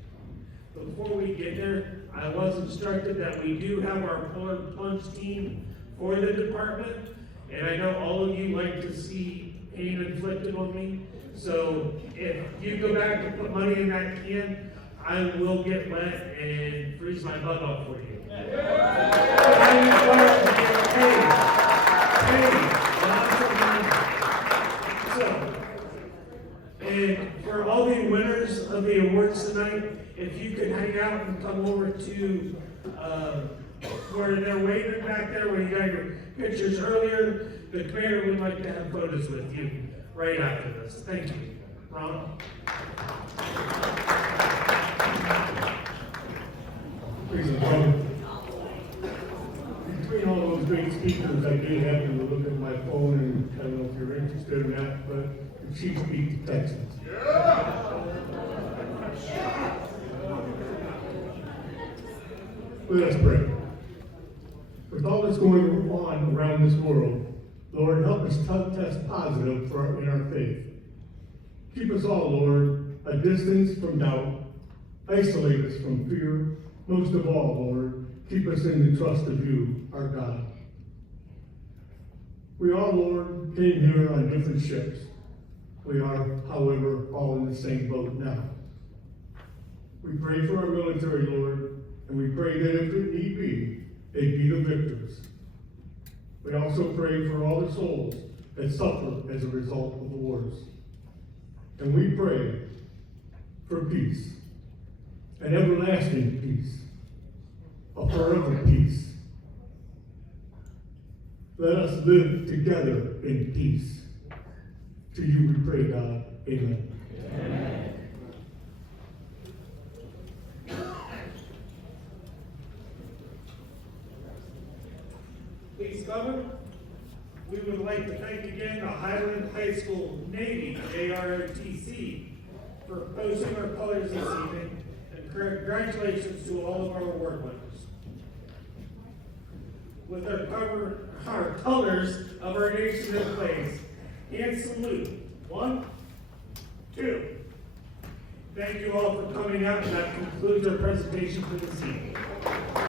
Before we get there, I was instructed that we do have our punch team for the department, and I know all of you like to see pain inflicted on me. So if you go back and put money in that can, I will get wet and freeze my butt off for you. And for all the winners of the awards tonight, if you could hang out and come over to where they're waving back there, where you got your pictures earlier, the commander would like to have photos with you right after this. Thank you. Ron? Please, between all those great speakers, I did happen to look at my phone, and I don't know if you're interested in that, but the chief beat the Texans. Let us pray. With all that's going on around this world, Lord, help us test positive in our faith. Keep us all, Lord, a distance from doubt. Isolate us from fear. Most of all, Lord, keep us in the trust of you, our God. We all, Lord, came here on different ships. We are, however, all in the same boat now. We pray for our military, Lord, and we pray that if it need be, they be the victors. We also pray for all the souls that suffer as a result of the wars. And we pray for peace, an everlasting peace, a forever peace. Let us live together in peace. To you we pray, God. Amen. Amen. Please, Governor, we would like to thank again the Highland High School Navy, AROTC, for posting our colors this evening, and congratulations to all of our award winners. With our colors of our nation in place, and salute. 1, 2. Thank you all for coming out, and that concludes our presentation for this evening.